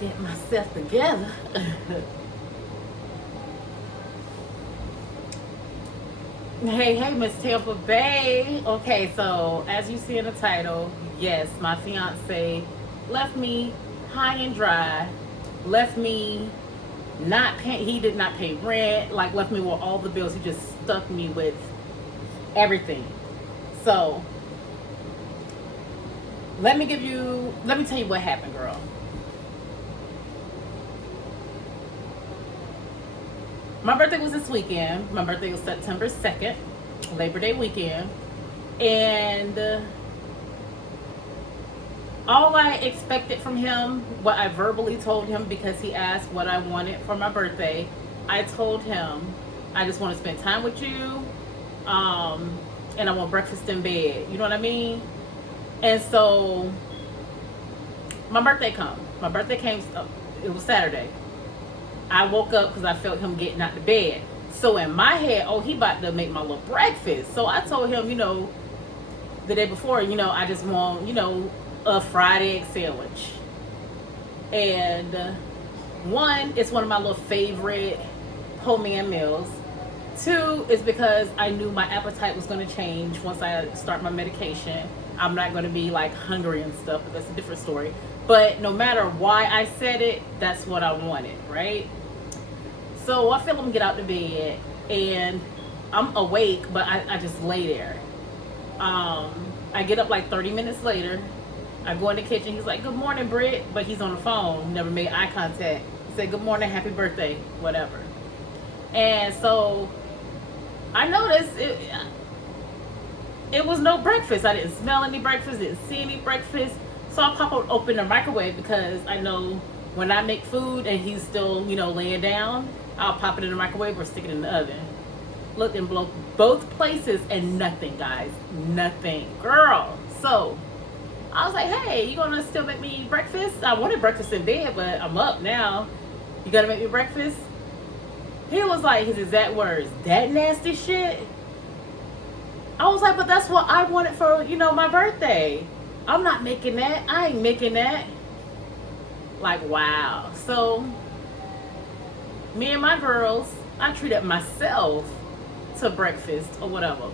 Get myself together. Hey, Miss Tampa Bay. Okay, so as you see in the title, yes, my fiance left me high and dry. Left me not pay. He did not pay rent. Like left me with all the bills. He just stuck me with everything. So let me tell you what happened, girl. My birthday was this weekend. My birthday was September 2nd, Labor Day weekend. And all I expected from him, what I verbally told him because he asked what I wanted for my birthday, I told him, I just want to spend time with you, and I want breakfast in bed. You know what I mean? And so my birthday come. My birthday came. It was Saturday. I woke up because I felt him getting out the bed. So in my head, oh, he about to make my little breakfast. So I told him, the day before, I just want, a fried egg sandwich. And one, it's one of my little favorite po man meals. Two is because I knew my appetite was going to change once I start my medication. I'm not going to be like hungry and stuff, but that's a different story. But no matter why I said it, that's what I wanted, right? So I feel him get out the bed, and I'm awake, but I just lay there. I get up like 30 minutes later. I go in the kitchen. He's like, "Good morning, Britt," but he's on the phone. Never made eye contact. He said, "Good morning, happy birthday," whatever. And so I noticed it was no breakfast. I didn't smell any breakfast. Didn't see any breakfast. So I open the microwave because I know when I make food and he's still, laying down, I'll pop it in the microwave or stick it in the oven. Look and blow both places and nothing, guys. Nothing. Girl. So I was like, hey, you gonna still make me breakfast? I wanted breakfast in bed, but I'm up now. You gonna make me breakfast? He was like, his exact words, that nasty shit? I was like, but that's what I wanted for, my birthday. I'm not making that. I ain't making that. Like, wow. So, me and my girls, I treated myself to breakfast or whatever.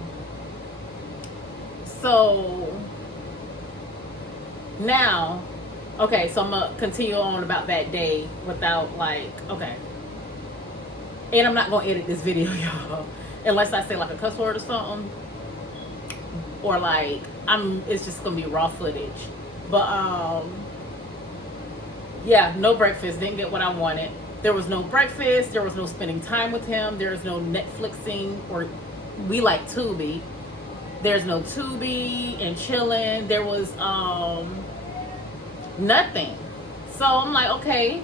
So, now, okay, so I'm going to continue on about that day without, okay. And I'm not going to edit this video, y'all. Unless I say, like, a cuss word or something. Or, it's just going to be raw footage. But, yeah, no breakfast. Didn't get what I wanted. There was no breakfast. There was no spending time with him. There's no Netflixing, or we like Tubi. There's no Tubi and chilling. There was nothing. So I'm like, okay,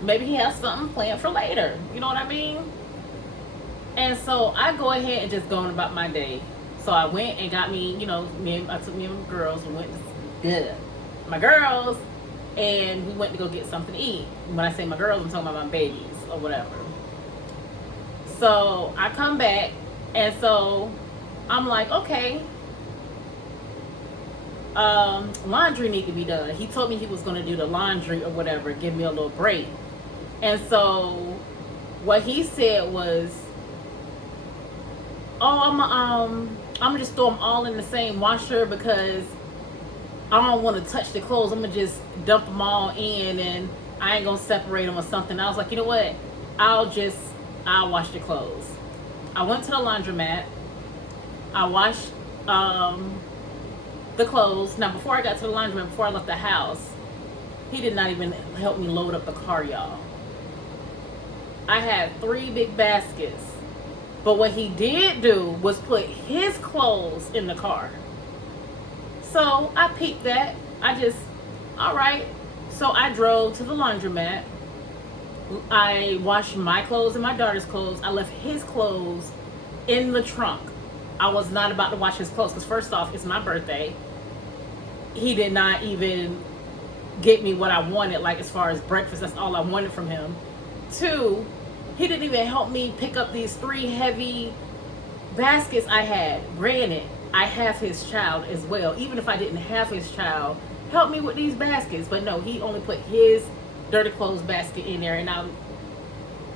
maybe he has something planned for later. You know what I mean? And so I go ahead and just going about my day. So I went and got me, I took me and my girls and went to my girls, and we went to go get something to eat. When I say my girls, I'm talking about my babies or whatever. So I come back, and so I'm like, okay, laundry need to be done. He told me he was going to do the laundry or whatever, give me a little break. And so what he said was, oh, I'm gonna just throw them all in the same washer because I don't want to touch the clothes. I'm gonna just dump them all in, and I ain't gonna separate them or something. I was like, you know what? I'll wash the clothes. I went to the laundromat. I washed the clothes. Now, before I got to the laundromat, before I left the house, he did not even help me load up the car, y'all. I had 3 big baskets. But what he did do was put his clothes in the car. So I peeped that. All right. So I drove to the laundromat. I washed my clothes and my daughter's clothes. I left his clothes in the trunk. I was not about to wash his clothes because first off, it's my birthday. He did not even get me what I wanted, like as far as breakfast. That's all I wanted from him. 2, he didn't even help me pick up these 3 heavy baskets I had. Granted, I have his child as well. Even if I didn't have his child, help me with these baskets. But no, he only put his dirty clothes basket in there, and I'm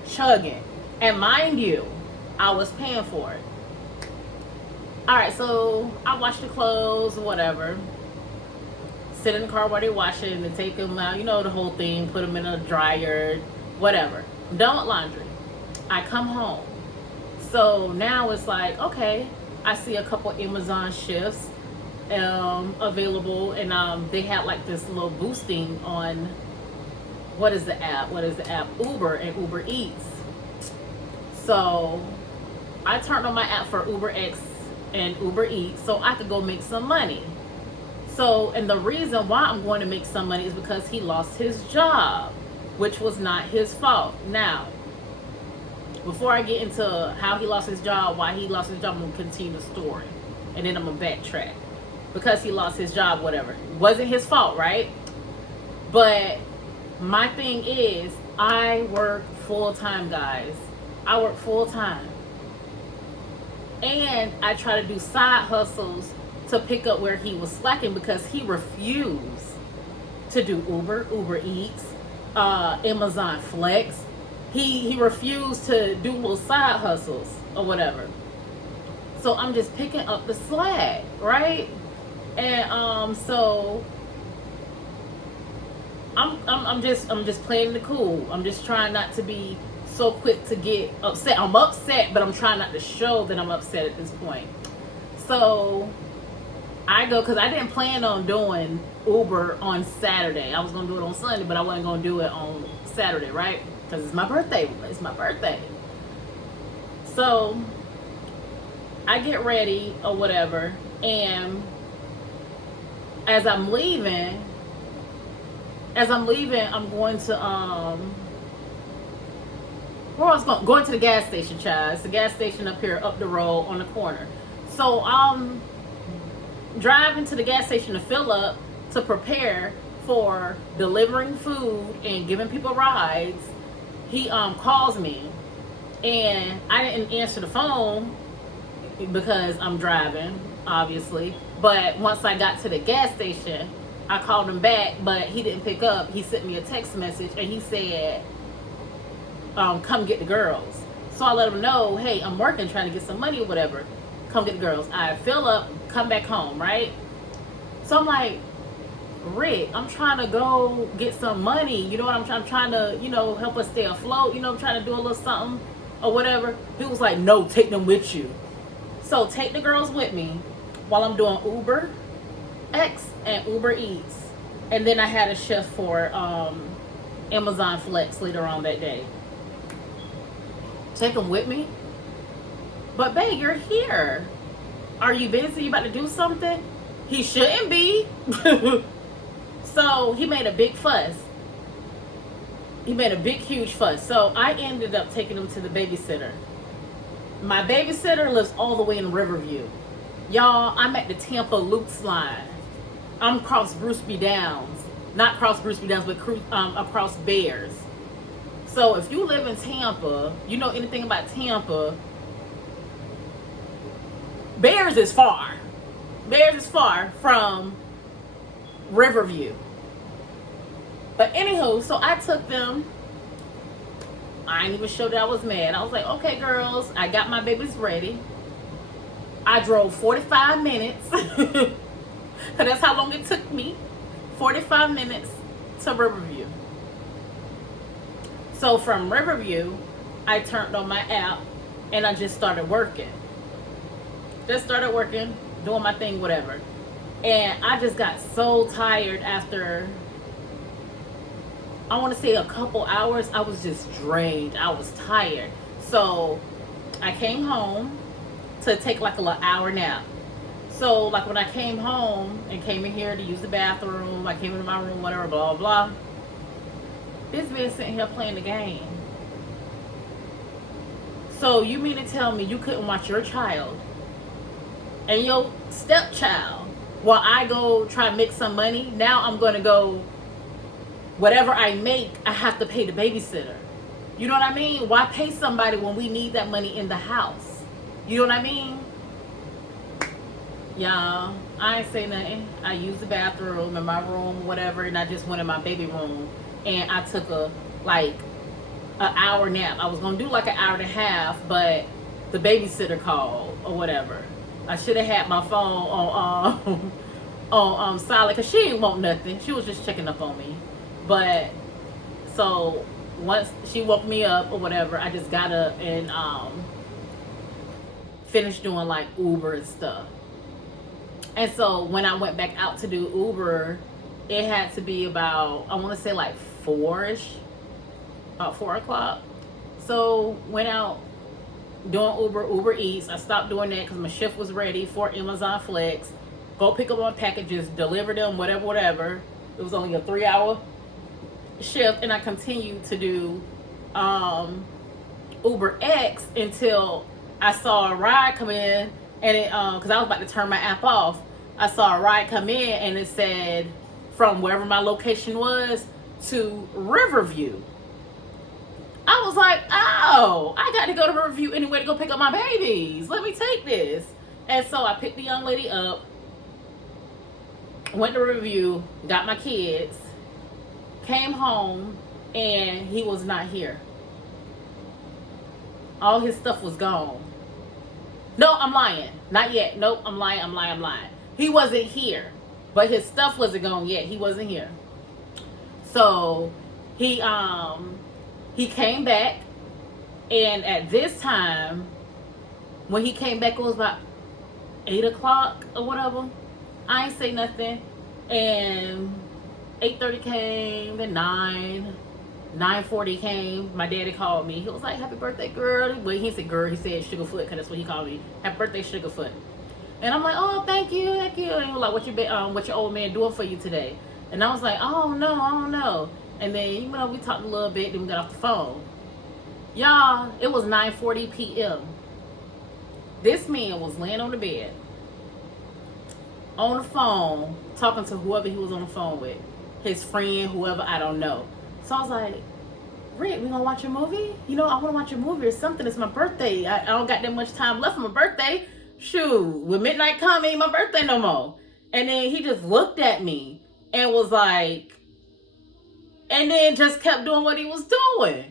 chugging. And mind you, I was paying for it. All right, so I wash the clothes, whatever. Sit in the car while they're washing and take them out. You know the whole thing. Put them in a dryer, whatever. Done with laundry. I come home. So now it's like, okay, I see a couple Amazon shifts available, and they had like this little boosting on what is the app? Uber and Uber Eats. So I turned on my app for Uber X and Uber Eats so I could go make some money. So, and the reason why I'm going to make some money is because he lost his job, which was not his fault. Now, before I get into how he lost his job, why he lost his job, I'm going to continue the story. And then I'm going to backtrack. Because he lost his job, whatever. It wasn't his fault, right? But my thing is, I work full-time, guys. I work full-time. And I try to do side hustles to pick up where he was slacking, because he refused to do Uber Eats, Amazon Flex. He refused to do little side hustles or whatever. So I'm just picking up the slack, right? And so I'm just playing the cool. I'm just trying not to be so quick to get upset. I'm upset, but I'm trying not to show that I'm upset at this point. So I go, because I didn't plan on doing Uber on Saturday. I was going to do it on Sunday, but I wasn't going to do it on Saturday, right? Because it's my birthday. It's my birthday. So I get ready or whatever, and as I'm leaving, I'm going to where I was going to the gas station, child. It's the gas station up here, up the road on the corner. So I'm driving to the gas station to fill up, to prepare for delivering food and giving people rides. He calls me, and I didn't answer the phone because I'm driving, obviously. But once I got to the gas station, I called him back, but he didn't pick up. He sent me a text message, and he said, come get the girls. So I let him know, hey, I'm working, trying to get some money or whatever. Come get the girls. I fill up, come back home, right? So I'm like, Rick, I'm trying to go get some money. You know what I'm trying to, help us stay afloat. I'm trying to do a little something or whatever. He was like, no, take them with you. So take the girls with me while I'm doing Uber X and Uber Eats. And then I had a shift for Amazon Flex later on that day. Take them with me? But babe, you're here. Are you busy? You about to do something? He shouldn't be. So he made a big fuss. He made a big, huge fuss. So I ended up taking him to the babysitter. My babysitter lives all the way in Riverview. Y'all, I'm at the Tampa Loops line. I'm across Bruce B. Downs. Not across Bruce B. Downs, but across Bears. So if you live in Tampa, you know anything about Tampa, Bears is far. Bears is far from Riverview. But anywho, so I took them. I ain't even sure that I was mad. I was like, okay, girls, I got my babies ready. I drove 45 minutes. That's how long it took me. 45 minutes to Riverview. So from Riverview, I turned on my app and I just started working. Doing my thing, whatever. And I just got so tired after, I want to say a couple hours. I was just drained. I was tired. So I came home to take like a little hour nap. So like when I came home and came in here to use the bathroom, I came into my room, whatever, blah, blah, blah. This man sitting here playing the game. So you mean to tell me you couldn't watch your child and your stepchild while I go try to make some money? Now I'm going to go, whatever I make, I have to pay the babysitter. You know what I mean? Why pay somebody when we need that money in the house? You know what I mean? Y'all, I ain't say nothing. I used the bathroom in my room, whatever, and I just went in my baby room and I took a like an hour nap. I was gonna do like an hour and a half, but the babysitter called or whatever. I should have had my phone on on silent because she didn't want nothing. She was just checking up on me. But so once she woke me up or whatever, I just got up and finished doing like Uber and stuff. And so when I went back out to do Uber, it had to be about, I want to say like 4-ish, about 4 o'clock. So went out doing Uber Eats. I stopped doing that because my shift was ready for Amazon Flex. Go pick up my packages, deliver them, whatever. It was only a 3-hour shift, and I continued to do Uber X until I saw a ride come in, and it because I was about to turn my app off. I saw a ride come in, and it said from wherever my location was to Riverview. I was like, oh, I got to go to Riverview anyway to go pick up my babies. Let me take this. And so I picked the young lady up, went to Riverview, got my kids, came home, and he was not here. All his stuff was gone. No, I'm lying. Not yet. Nope, I'm lying. He wasn't here. But his stuff wasn't gone yet. He wasn't here. So he came back, and at this time, when he came back, it was about 8 o'clock or whatever. I ain't say nothing. And 8:30 came, then 9:40 came. My daddy called me. He was like, happy birthday, girl. Well, he said girl, he said Sugarfoot, because that's what he called me. Happy birthday, Sugarfoot. And I'm like, oh, thank you. And he was like, what your old man doing for you today? And I was like, oh, no, I don't know. And then, we talked a little bit, then we got off the phone. Y'all, it was 9:40 p.m. This man was laying on the bed, on the phone, talking to whoever he was on the phone with. His friend, whoever, I don't know. So I was like, Rick, we gonna watch a movie? I wanna watch a movie or something. It's my birthday. I don't got that much time left for my birthday. Shoot, with midnight come, ain't my birthday no more. And then he just looked at me and was like, and then just kept doing what he was doing.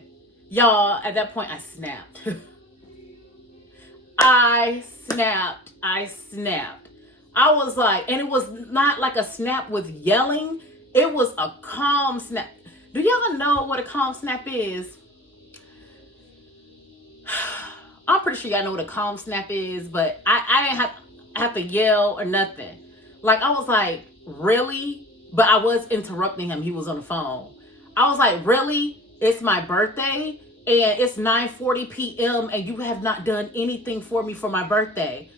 Y'all, at that point, I snapped. I snapped. I was like, and it was not like a snap with yelling. It was a calm snap. Do y'all know what a calm snap is? I'm pretty sure y'all know what a calm snap is, but I didn't have to yell or nothing. Like, I was like, really? But I was interrupting him. He was on the phone. I was like, really? It's my birthday and it's 9:40 p.m. and you have not done anything for me for my birthday.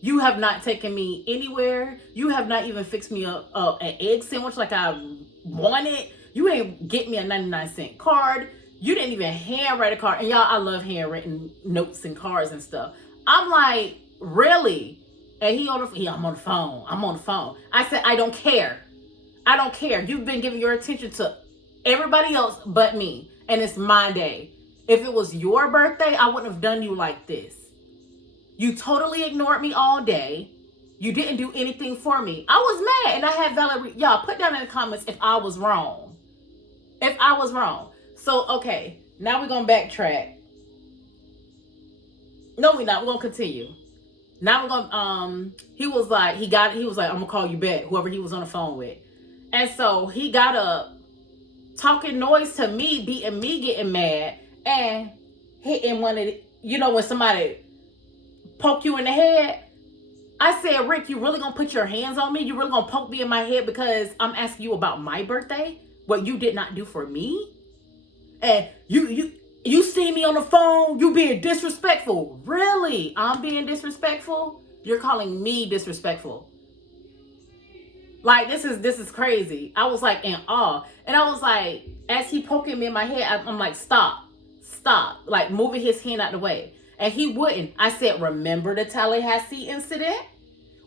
You have not taken me anywhere. You have not even fixed me an egg sandwich like I wanted. You ain't get me a 99-cent card. You didn't even handwrite a card. And y'all, I love handwritten notes and cards and stuff. I'm like, really? And I'm on the phone. I said, I don't care. You've been giving your attention to everybody else but me. And it's my day. If it was your birthday, I wouldn't have done you like this. You totally ignored me all day. You didn't do anything for me. I was mad, and I had Valerie. Y'all, put down in the comments if I was wrong. So, okay, now we're going to backtrack. No, we're not. We're going to continue. Now we're going to, he was like, I'm going to call you back, whoever he was on the phone with. And so he got up, talking noise to me, beating me, getting mad, and hitting one of the, when somebody poke you in the head. I said, Rick, you really gonna put your hands on me? You really gonna poke me in my head because I'm asking you about my birthday? What you did not do for me? And you see me on the phone, you being disrespectful. Really? I'm being disrespectful? You're calling me disrespectful. Like, this is crazy. I was like in awe. And I was like, as he poking me in my head, I'm like, stop. Like, moving his hand out the way. And he wouldn't. I said, remember the Tallahassee incident?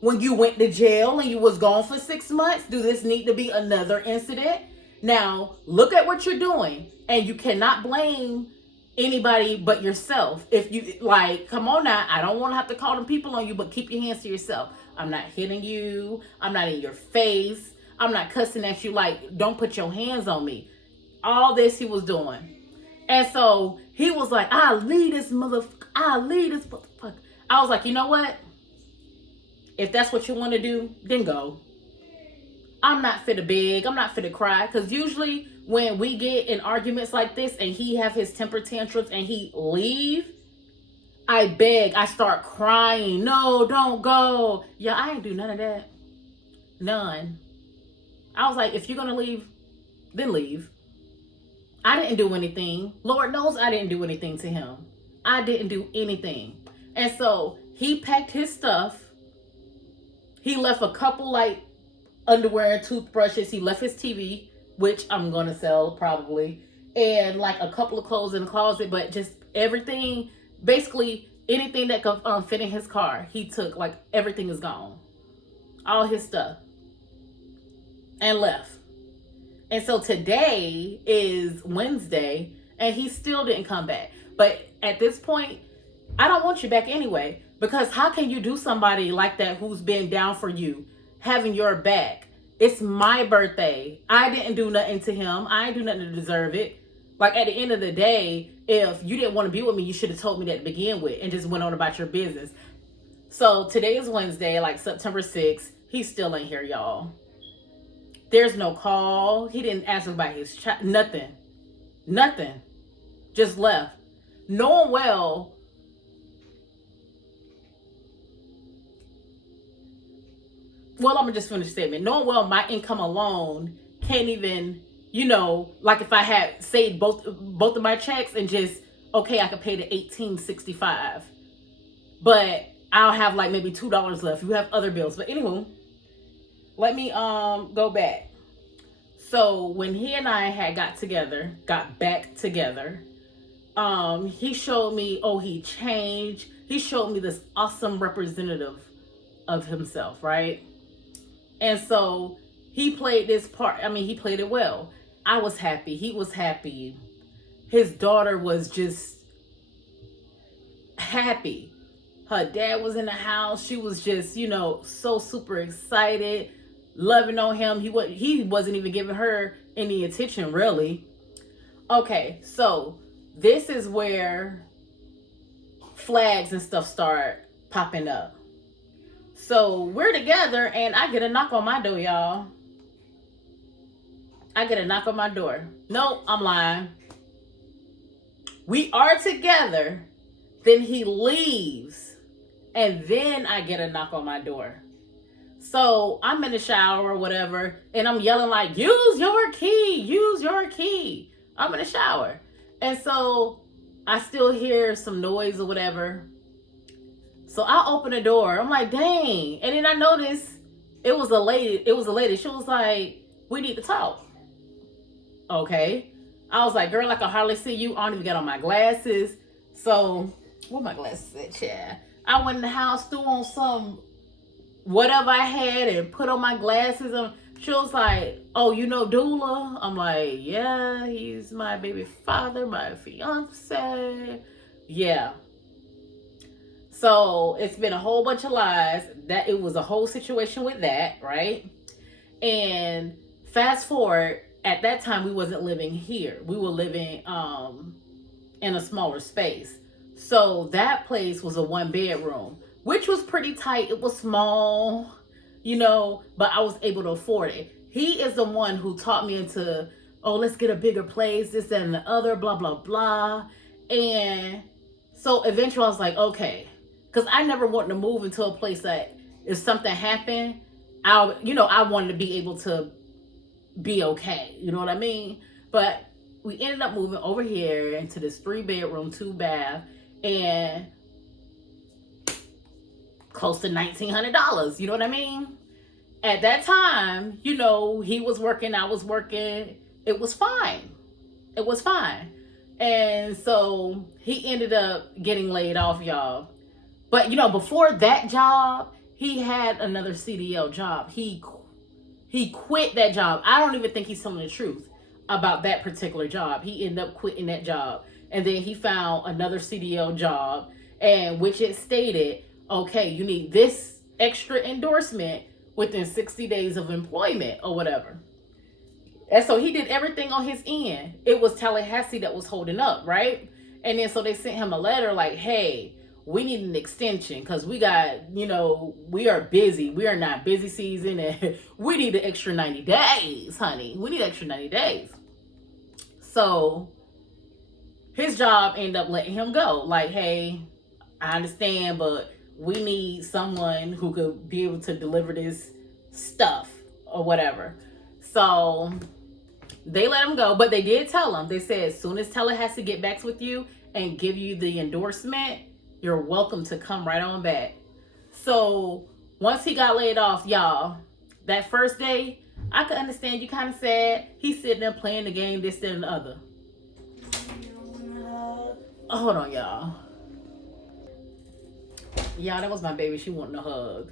When you went to jail and you was gone for 6 months? Do this need to be another incident? Now, look at what you're doing. And you cannot blame anybody but yourself. If you, like, come on now. I don't want to have to call them people on you, but keep your hands to yourself. I'm not hitting you. I'm not in your face. I'm not cussing at you. Like, don't put your hands on me. All this he was doing. And so he was like, I'll leave this motherfucker. I was like, you know what? If that's what you want to do, then go. I'm not fit to beg. I'm not fit to cry. Because usually when we get in arguments like this and he have his temper tantrums and he leave, I beg. I start crying. No, don't go. Yeah, I ain't do none of that. None. I was like, if you're going to leave, then leave. I didn't do anything. Lord knows I didn't do anything to him. I didn't do anything. And so he packed his stuff. He left a couple like underwear and toothbrushes. He left his TV, which I'm going to sell probably. And like a couple of clothes in the closet. But just everything, basically anything that could fit in his car, he took. Like everything is gone. All his stuff. And left. And so today is Wednesday and he still didn't come back. But at this point, I don't want you back anyway. Because how can you do somebody like that who's been down for you, having your back? It's my birthday. I didn't do nothing to him. I didn't do nothing to deserve it. Like at the end of the day, if you didn't want to be with me, you should have told me that to begin with and just went on about your business. So today is Wednesday, like September 6th. He still ain't here, y'all. There's no call. He didn't ask him about his child. Nothing. Just left. Knowing well, I'm going to just finish the statement. Knowing well my income alone can't even, like if I had saved both of my checks and just, okay, I could pay the $18.65. But I'll have like maybe $2 left. You have other bills. But anywho, let me go back. So when he and I had got back together, he showed me, he changed. He showed me this awesome representative of himself, right? And so he played this part. I mean, he played it well. I was happy. He was happy. His daughter was just happy. Her dad was in the house. She was just, so super excited, loving on him. He wasn't even giving her any attention, really. Okay, so this is where flags and stuff start popping up. So we're together and I get a knock on my door, y'all. I get a knock on my door. Nope, I'm lying. We are together. Then he leaves. And then I get a knock on my door. So I'm in the shower or whatever. And I'm yelling like, use your key. Use your key. I'm in the shower. And so I still hear some noise or whatever. So I open the door. I'm like, dang. And then I noticed it was a lady. She was like, we need to talk. Okay. I was like, girl, I can hardly see you. I don't even got on my glasses. So, where my glasses at, Chad? I went in the house, threw on some whatever I had and put on my glasses. And she was like, oh, you know Dula? I'm like, yeah, he's my baby father, my fiance. Yeah. So it's been a whole bunch of lies. That it was a whole situation with that, right? And fast forward, at that time we wasn't living here. We were living in a smaller space. So that place was a 1-bedroom, which was pretty tight. It was small, but I was able to afford it. He is the one who taught me into, let's get a bigger place, this, that, and the other, blah, blah, blah. And so eventually I was like, okay. Because I never wanted to move into a place that if something happened, I wanted to be able to be okay. You know what I mean? But we ended up moving over here into this 3-bedroom, 2-bath, and close to $1,900. You know what I mean? At that time, he was working, I was working. It was fine. It was fine. And so he ended up getting laid off, y'all. But, before that job, he had another CDL job. He quit that job. I don't even think he's telling the truth about that particular job. He ended up quitting that job. And then he found another CDL job, and which it stated, okay, you need this extra endorsement within 60 days of employment or whatever. And so he did everything on his end. It was Tallahassee that was holding up, right? And then so they sent him a letter like, hey, we need an extension because we got, we are busy. We are not busy season and we need an extra 90 days, honey. We need extra 90 days. So his job ended up letting him go. Like, hey, I understand, but we need someone who could be able to deliver this stuff or whatever. So they let him go, but they did tell him. They said, as soon as Tallahassee get back with you and give you the endorsement, you're welcome to come right on back. So once he got laid off, y'all, that first day, I could understand you kind of sad. He's sitting there playing the game, this, that, and the other. Oh, hold on, y'all. Y'all, that was my baby. She wanting a hug.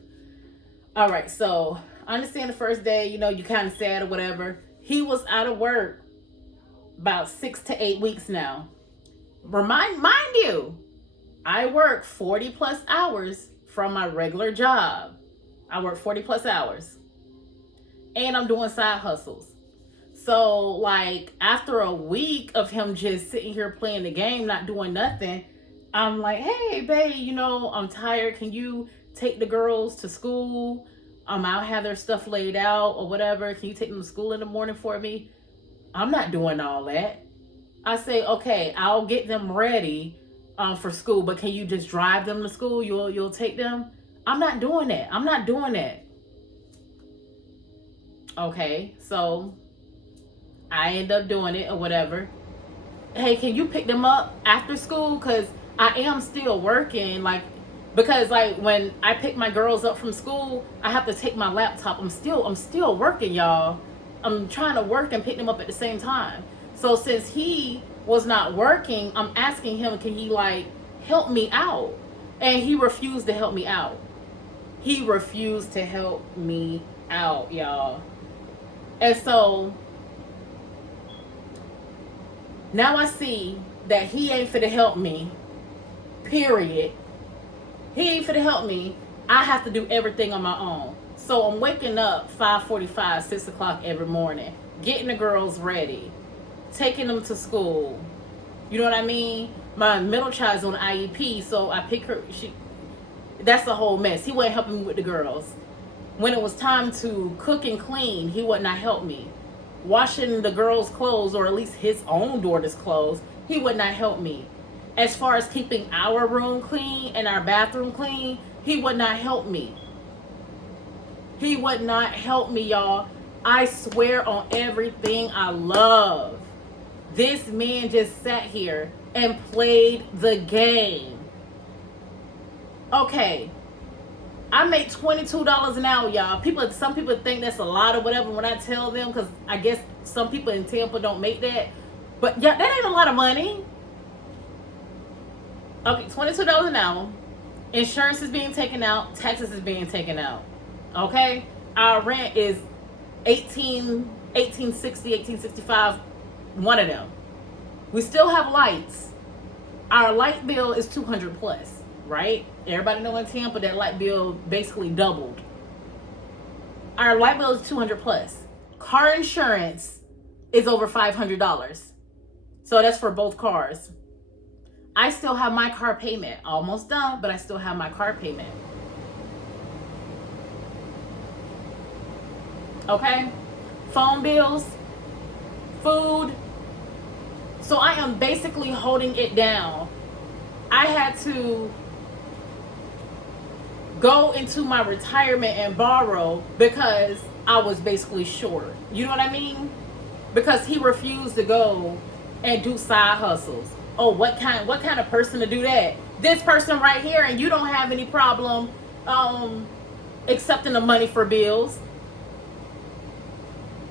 All right, so I understand the first day, you kind of sad or whatever. He was out of work about 6 to 8 weeks now. Mind you, I work 40 plus hours from my regular job. I work 40 plus hours. And I'm doing side hustles. So, like, after a week of him just sitting here playing the game, not doing nothing, I'm like, hey, babe, I'm tired. Can you take the girls to school? I'll have their stuff laid out or whatever. Can you take them to school in the morning for me? I'm not doing all that. I say, okay, I'll get them ready for school, but can you just drive them to school? You'll take them? I'm not doing that. I'm not doing that. Okay, so I end up doing it or whatever. Hey, can you pick them up after school? Because I am still working, because when I pick my girls up from school, I have to take my laptop. I'm still working, y'all. I'm trying to work and pick them up at the same time. So since he was not working, I'm asking him, can he help me out? And he refused to help me out. He refused to help me out, y'all. And so now I see that he ain't finna help me. Period. He ain't finna help me. I have to do everything on my own. So I'm waking up 5:45, 6 o'clock every morning, getting the girls ready, taking them to school. You know what I mean? My middle child's on IEP, so I pick her. That's a whole mess. He wasn't helping me with the girls. When it was time to cook and clean, he would not help me. Washing the girls' clothes, or at least his own daughter's clothes, he would not help me. As far as keeping our room clean and our bathroom clean, he would not help me. He would not help me, y'all. I swear on everything I love. This man just sat here and played the game. Okay, I make $22 an hour, y'all. Some people think that's a lot or whatever when I tell them, because I guess some people in Tampa don't make that. But yeah, that ain't a lot of money. Okay, $22 an hour. Insurance is being taken out. Taxes is being taken out. Okay? Our rent is $1860, $1865, one of them. We still have lights. Our light bill is $200 plus, right? Everybody know in Tampa that light bill basically doubled. Our light bill is $200 plus. Car insurance is over $500. So that's for both cars. I still have my car payment. Almost done, but I still have my car payment. Okay? Phone bills, food. So I am basically holding it down. I had to go into my retirement and borrow because I was basically short. You know what I mean? Because he refused to go and do side hustles. Oh, what kind of person to do that? This person right here, and you don't have any problem accepting the money for bills.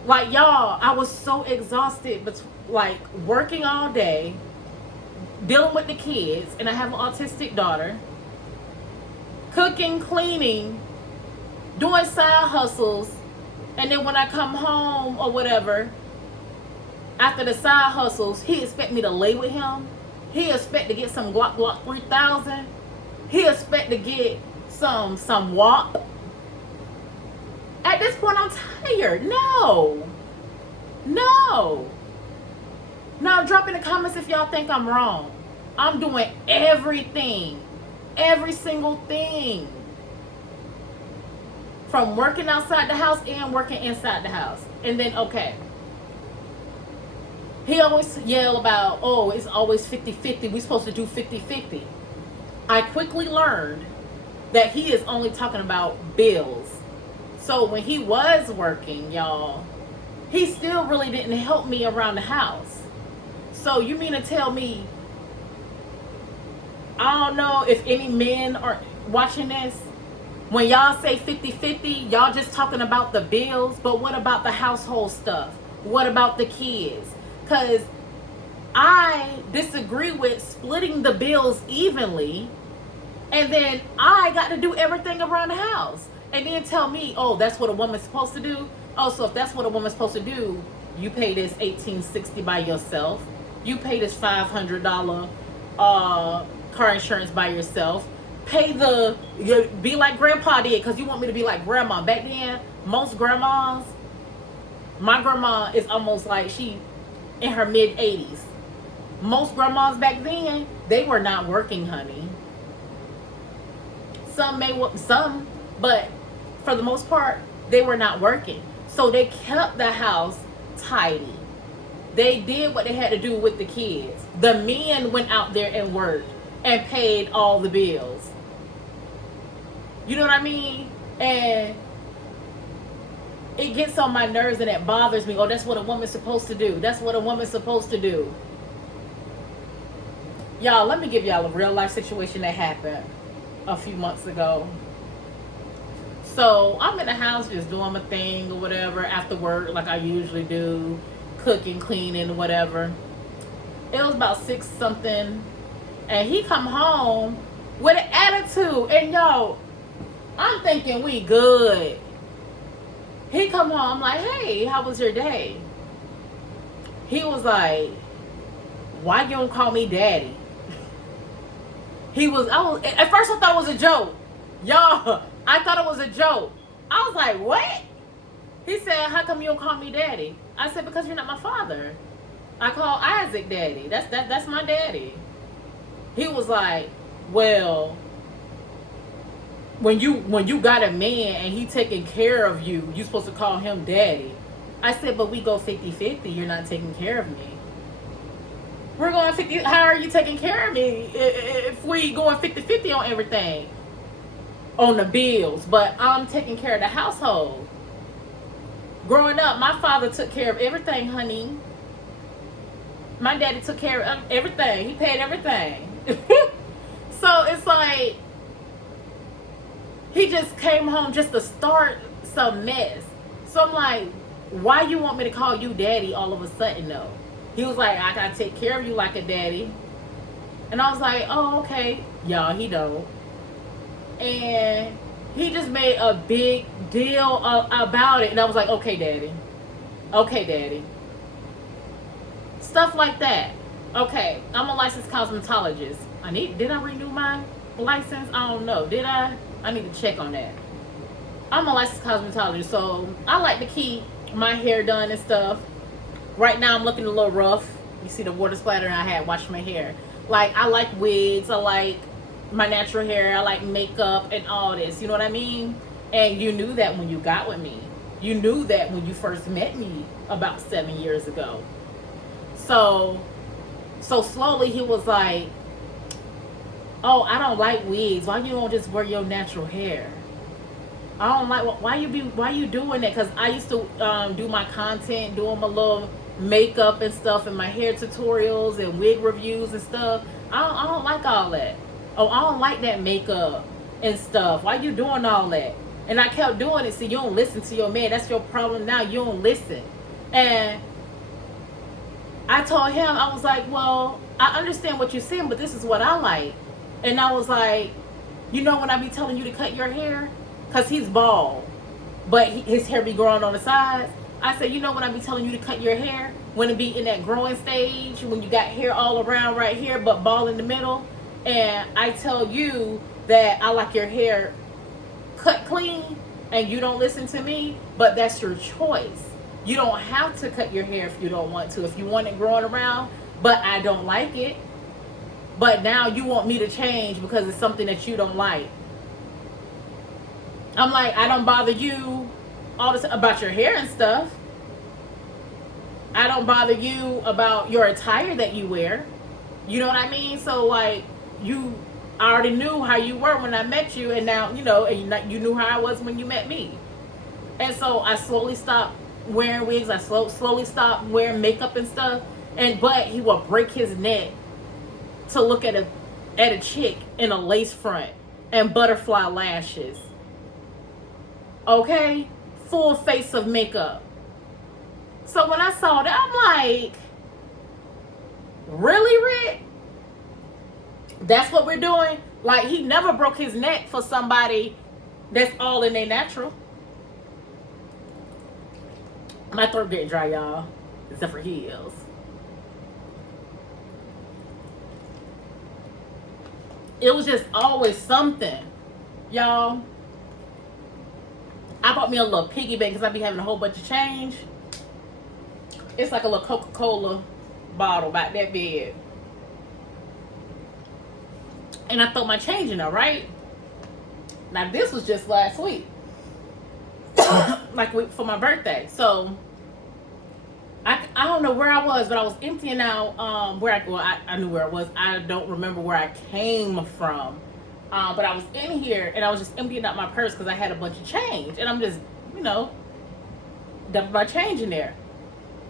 Like, y'all, I was so exhausted, but working all day, dealing with the kids, and I have an autistic daughter, cooking, cleaning, doing side hustles, and then when I come home or whatever, after the side hustles, he expect me to lay with him. He expect to get some Glock 3000. He expect to get some WAP. At this point, I'm tired. No. No. Now drop in the comments if y'all think I'm wrong. I'm doing everything. Every single thing. From working outside the house and working inside the house. And then, okay. He always yell about, oh, it's always 50-50. We're supposed to do 50-50. I quickly learned that he is only talking about bills. So when he was working, y'all, he still really didn't help me around the house. So you mean to tell me, I don't know if any men are watching this. When y'all say 50-50, y'all just talking about the bills, but what about the household stuff? What about the kids? Because I disagree with splitting the bills evenly, and then I got to do everything around the house. And then tell me, oh, that's what a woman's supposed to do? Oh, so if that's what a woman's supposed to do, you pay this $1,860 by yourself. You pay this $500 car insurance by yourself. Pay be like grandpa did, because you want me to be like grandma. Back then, most grandmas, my grandma is almost like she in her mid-80s. Most grandmas back then, they were not working, honey. Some, but for the most part, they were not working. So they kept the house tidy. They did what they had to do with the kids. The men went out there and worked and paid all the bills. You know what I mean? And it gets on my nerves and it bothers me. Oh, that's what a woman's supposed to do. That's what a woman's supposed to do. Y'all, let me give y'all a real life situation that happened a few months ago. So I'm in the house just doing my thing or whatever after work, like I usually do, cooking, cleaning, whatever. It was about 6 something, and he come home with an attitude. And y'all, I'm thinking we good. He come home, I'm like, hey, how was your day? He was like, why you don't call me daddy? At first I thought it was a joke. Y'all, I thought it was a joke. I was like, what? He said, how come you don't call me daddy? I said, because you're not my father. I call Isaac daddy. That's my daddy. He was like, well, when you got a man and he taking care of you, you supposed to call him daddy. I said, but we go 50-50. You're not taking care of me. We're going 50. How are you taking care of me if we going 50-50 on everything? On the bills, but I'm taking care of the household. Growing up, my father took care of everything, honey. My daddy took care of everything. He paid everything. So it's like he just came home just to start some mess. So I'm like, why you want me to call you daddy all of a sudden though? He was like, I gotta take care of you like a daddy. And I was like, oh, okay. Y'all, he don't. And he just made a big deal about it. And I was like, okay, daddy. Okay, daddy. Stuff like that. Okay, I'm a licensed cosmetologist. Did I renew my license? I don't know. Did I? I need to check on that. I'm a licensed cosmetologist, so I like to keep my hair done and stuff. Right now I'm looking a little rough. You see the water splatter, and I had washed my hair. Like, I like wigs. I like my natural hair. I like makeup and all this. You know what I mean? And you knew that when you got with me. You knew that when you first met me about 7 years ago. So slowly he was like, oh, I don't like wigs. Why you don't just wear your natural hair? I don't like, why you doing that? Because I used to do my content, doing my little makeup and stuff, and my hair tutorials and wig reviews and stuff. I don't like all that. Oh, I don't like that makeup and stuff. Why you doing all that? And I kept doing it. So you don't listen to your man. That's your problem now. You don't listen. And I told him, I was like, well, I understand what you're saying, but this is what I like. And I was like, you know when I be telling you to cut your hair? Because he's bald, but his hair be growing on the sides. I said, you know when I be telling you to cut your hair? When it be in that growing stage, when you got hair all around right here, but bald in the middle. And I tell you that I like your hair cut clean, and you don't listen to me, but that's your choice. You don't have to cut your hair if you don't want to. If you want it growing around, but I don't like it. But now you want me to change because it's something that you don't like. I'm like, I don't bother you all this about your hair and stuff. I don't bother you about your attire that you wear. You know what I mean? So like, I already knew how you were when I met you, and now and you knew how I was when you met me. And so I slowly stopped wearing wigs. I slowly stopped wearing makeup and stuff. But he will break his neck to look at a chick in a lace front and butterfly lashes. Okay, full face of makeup. So when I saw that, I'm like, really, Rick? That's what we're doing? Like, he never broke his neck for somebody that's all in their natural. My throat getting dry, y'all. Except for heels. It was just always something. Y'all, I bought me a little piggy bank because I be having a whole bunch of change. It's like a little Coca-Cola bottle about that big. And I throw my change in there, right? Now, this was just last week. Like for my birthday. So, I don't know where I was, but I was emptying out I knew where I was. I don't remember where I came from. But I was in here and I was just emptying out my purse because I had a bunch of change. And I'm just, dumping my change in there.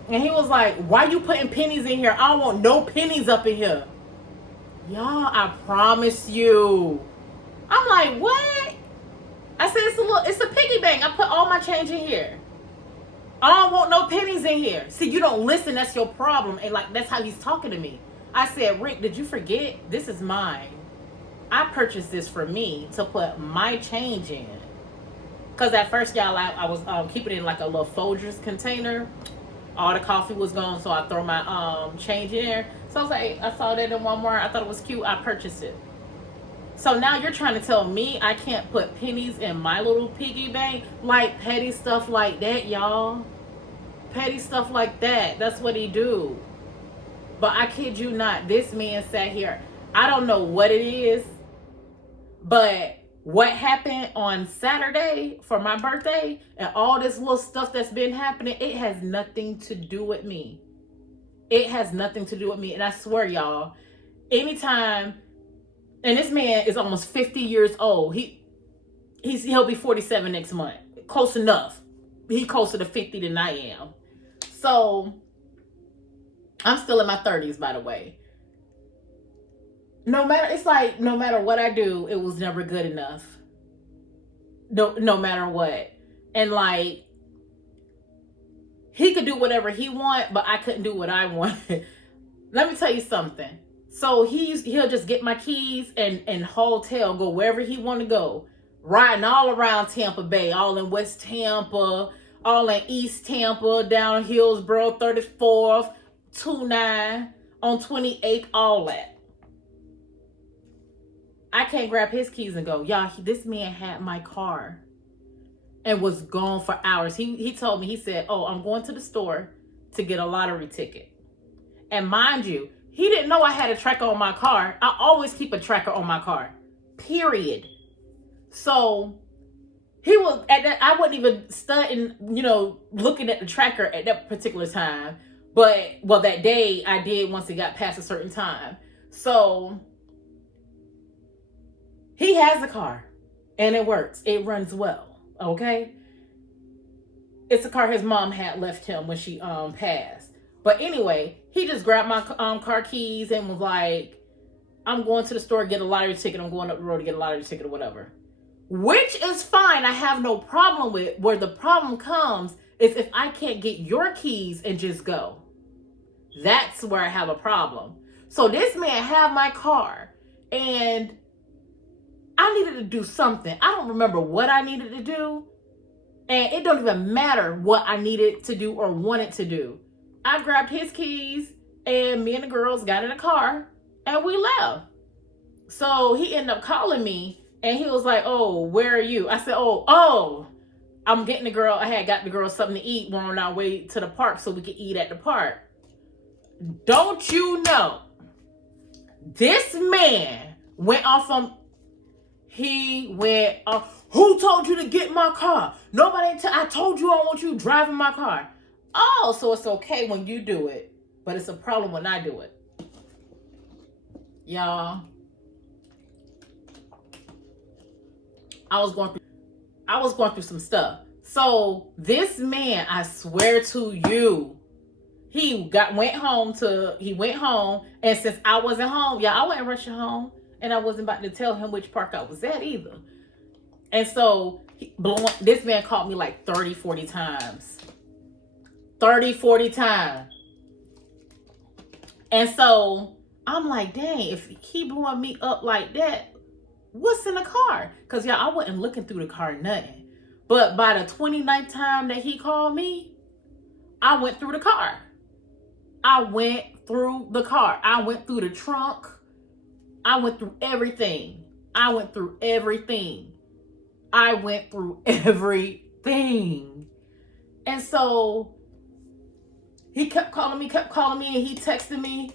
And he was like, why you putting pennies in here? I don't want no pennies up in here. Y'all, I promise you. I'm like, what? I said, it's a piggy bank. I put all my change in here. I don't want no pennies in here. See, you don't listen. That's your problem. And like, that's how he's talking to me. I said, Rick, did you forget? This is mine. I purchased this for me to put my change in. Because at first, y'all, I was keeping it in like a little Folgers container. All the coffee was gone, so I throw my change in there. So I was like, I saw that in Walmart. I thought it was cute. I purchased it. So now you're trying to tell me I can't put pennies in my little piggy bank? Like petty stuff like that, y'all. Petty stuff like that. That's what he do. But I kid you not, this man sat here. I don't know what it is, but what happened on Saturday for my birthday and all this little stuff that's been happening, it has nothing to do with me. It has nothing to do with me. And I swear, y'all, anytime, and this man is almost 50 years old. He'll be 47 next month. Close enough. He closer to 50 than I am. So, I'm still in my 30s, by the way. No matter what I do, it was never good enough. No matter what. And like, he could do whatever he want, but I couldn't do what I wanted. Let me tell you something. So he'll just get my keys and hotel, go wherever he want to go. Riding all around Tampa Bay, all in West Tampa, all in East Tampa, down Hillsborough, 34th, 29, on 28th, all that. I can't grab his keys and go. Y'all, this man had my car and was gone for hours. He told me, he said, oh, I'm going to the store to get a lottery ticket. And mind you, he didn't know I had a tracker on my car. I always keep a tracker on my car, period. So he was at that. I wasn't even studying, looking at the tracker at that particular time. But, that day I did once it got past a certain time. So he has a car and it works. It runs well. Okay. It's a car his mom had left him when she passed. But anyway, he just grabbed my car keys and was like, I'm going to the store to get a lottery ticket. I'm going up the road to get a lottery ticket or whatever. Which is fine. I have no problem with. Where the problem comes is if I can't get your keys and just go. That's where I have a problem. So this man had my car and I needed to do something. I don't remember what I needed to do. And it don't even matter what I needed to do or wanted to do. I grabbed his keys and me and the girls got in a car and we left. So he ended up calling me and he was like, oh, where are you? I said, oh, I'm getting the girl, I had got the girl something to eat. We're on our way to the park so we could eat at the park. Don't you know, this man went off on, he went off, who told you to get my car? Nobody, I told you I want you driving my car. Oh, so it's okay when you do it, but it's a problem when I do it. Y'all, I was going through some stuff. So this man, I swear to you, he went home, and since I wasn't home, y'all, I wasn't rushing home, and I wasn't about to tell him which park I was at either. And so this man called me like 30, 40 times. 30, 40 times. And so I'm like, dang, if he blowing me up like that, what's in the car? Because, y'all, I wasn't looking through the car, nothing. But by the 29th time that he called me, I went through the car. I went through the car. I went through the trunk. I went through everything. I went through everything. I went through everything. And so he kept calling me, and he texted me,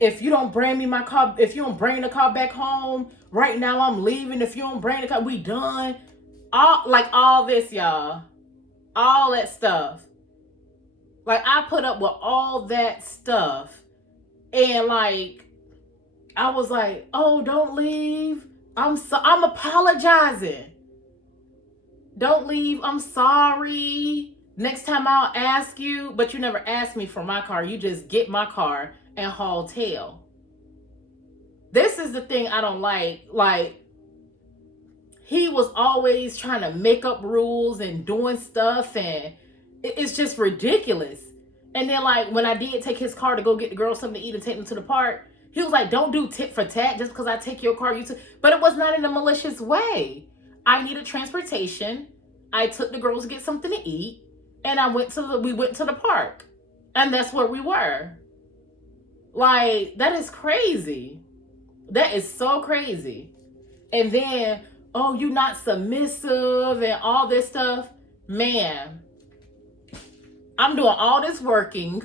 if you don't bring me my car, if you don't bring the car back home, right now I'm leaving. If you don't bring the car, we done. All this, y'all. All that stuff. Like, I put up with all that stuff. And like, I was like, oh, don't leave. I'm apologizing. Don't leave. I'm sorry. Next time I'll ask you, but you never asked me for my car. You just get my car and haul tail. This is the thing I don't like. Like, he was always trying to make up rules and doing stuff, and it's just ridiculous. And then, like, when I did take his car to go get the girls something to eat and take them to the park, he was like, don't do tit for tat just because I take your car. But it was not in a malicious way. I needed transportation. I took the girls to get something to eat, and we went to the park. And that's where we were. Like, that is crazy. That is so crazy. And then, oh, you not submissive and all this stuff. Man, I'm doing all this working,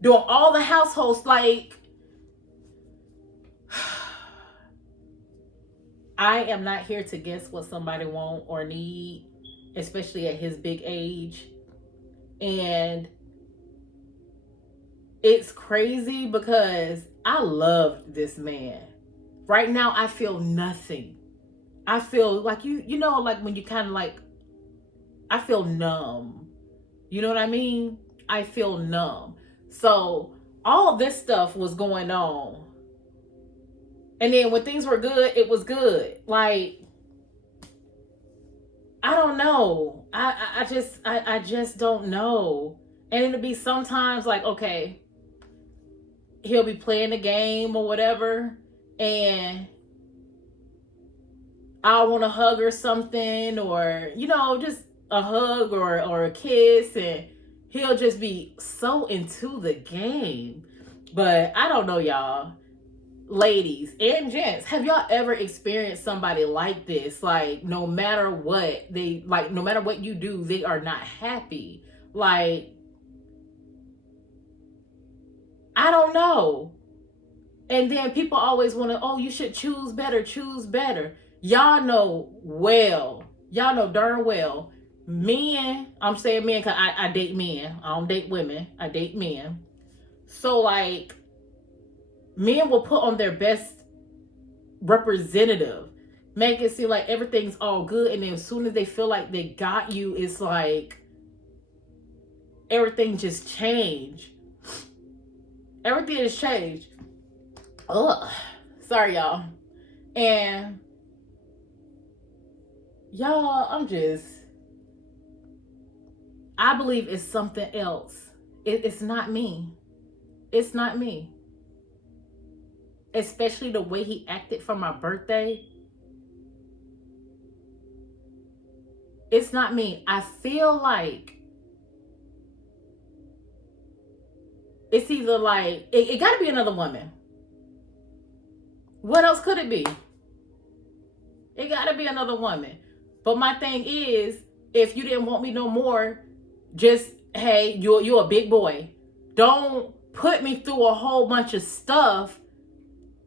doing all the households. Like, I am not here to guess what somebody want or need, especially at his big age. And it's crazy because I loved this man. Right now, I feel nothing. I feel like, you know, like when you kind of like, I feel numb. You know what I mean? I feel numb. So all this stuff was going on. And then when things were good, it was good. Like, I don't know. I just don't know. And it'll be sometimes like, okay, he'll be playing the game or whatever, and I want to hug or something, or, you know, just a hug or a kiss, and he'll just be so into the game. But I don't know, y'all. Ladies and gents, have y'all ever experienced somebody like this? Like, no matter what you do, they are not happy. Like, I don't know. And then people always want to, oh, you should choose better. Y'all know darn well, men, I'm saying men because I date men. I don't date women. I date men. So, like, men will put on their best representative, make it seem like everything's all good. And then as soon as they feel like they got you, it's like everything just changed. Everything has changed. Ugh. Sorry, y'all. And y'all, I believe it's something else. It's not me. It's not me. Especially the way he acted for my birthday. It's not me. I feel like it's either like, it got to be another woman. What else could it be? It got to be another woman. But my thing is, if you didn't want me no more, just, hey, you're a big boy. Don't put me through a whole bunch of stuff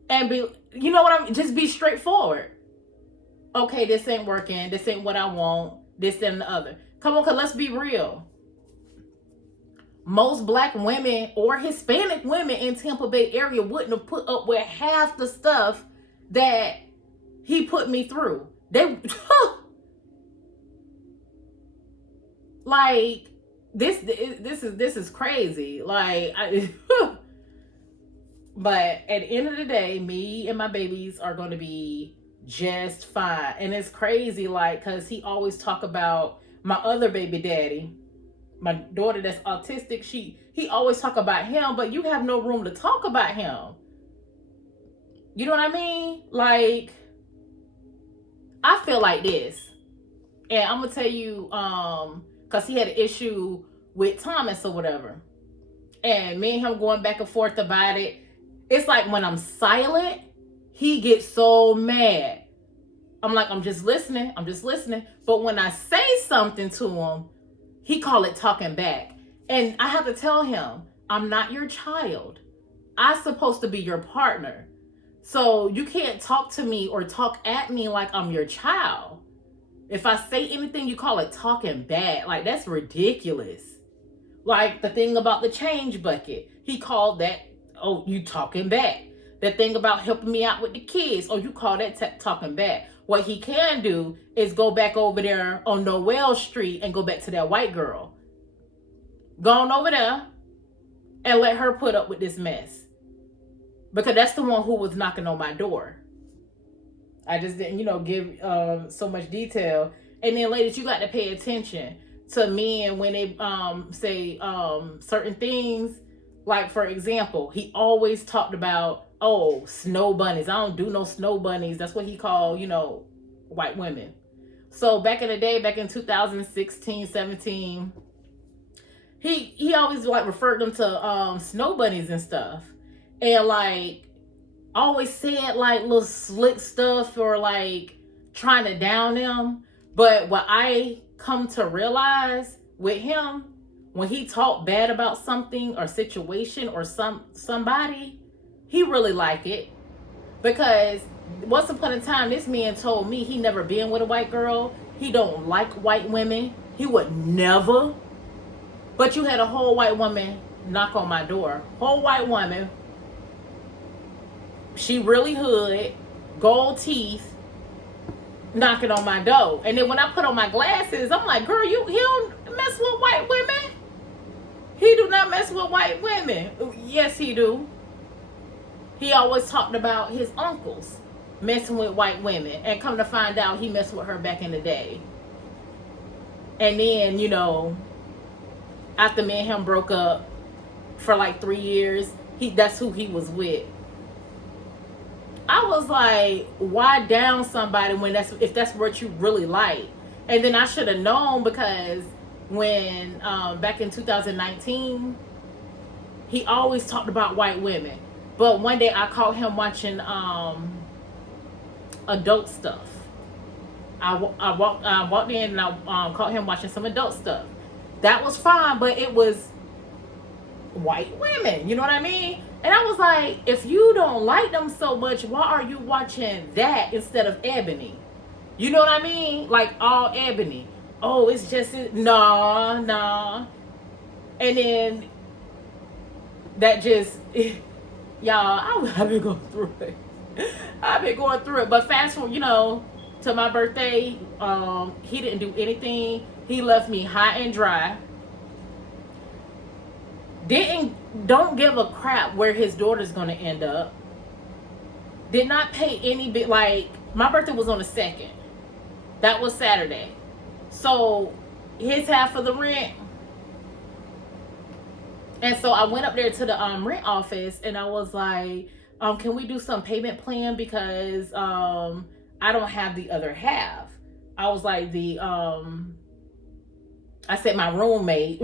and be, you know what I'm, just be straightforward. Okay, this ain't working. This ain't what I want. This and the other. Come on, cause let's be real. Most black women or Hispanic women in Tampa Bay area wouldn't have put up with half the stuff that he put me through. They like this is crazy. Like but at the end of the day, me and my babies are going to be just fine. And it's crazy, like, cause he always talk about my other baby daddy, my daughter that's autistic. He always talk about him, but you have no room to talk about him. You know what I mean? Like, I feel like this, and I'm gonna tell you, cause he had an issue with Thomas or whatever, and me and him going back and forth about it. It's like when I'm silent, he gets so mad. I'm like, I'm just listening. But when I say something to him, he call it talking back. And I have to tell him, I'm not your child. I'm supposed to be your partner. So you can't talk to me or talk at me like I'm your child. If I say anything, you call it talking back. Like, that's ridiculous. Like the thing about the change bucket, he called that, oh, you talking back. That thing about helping me out with the kids, oh, you call that talking back. What he can do is go back over there on Noel Street and go back to that white girl. Go on over there and let her put up with this mess. Because that's the one who was knocking on my door. I just didn't, give so much detail. And then, ladies, you got to pay attention to men when they say certain things. Like, for example, he always talked about, oh, snow bunnies. I don't do no snow bunnies. That's what he called, white women. So back in the day, back in 2016, 17, he always like referred them to snow bunnies and stuff. And like always said like little slick stuff or like trying to down them. But what I come to realize with him, when he talked bad about something or situation or somebody, he really like it. Because once upon a time, this man told me he never been with a white girl. He don't like white women. He would never. But you had a whole white woman knock on my door. Whole white woman. She really hood, gold teeth, knocking on my door. And then when I put on my glasses, I'm like, girl, he don't mess with white women. He do not mess with white women. Yes, he do. He always talked about his uncles messing with white women. And come to find out, he messed with her back in the day. And then, after me and him broke up for like 3 years, that's who he was with. I was like, why down somebody if that's what you really like? And then I should have known, because when back in 2019, he always talked about white women. But one day I caught him watching adult stuff. I walked in and I caught him watching some adult stuff. That was fine, but it was white women. You know what I mean? And I was like, if you don't like them so much, why are you watching that instead of Ebony? You know what I mean? Like all Ebony. Oh, it's just, nah. And then that just, y'all, I've been going through it. But fast forward, to my birthday, he didn't do anything. He left me high and dry. Don't give a crap where his daughter's gonna end up. Did not pay any bit. Like, my birthday was on the 2nd. That was Saturday. So his half of the rent. And so I went up there to the rent office and I was like, can we do some payment plan, because I don't have the other half. I was like, I said my roommate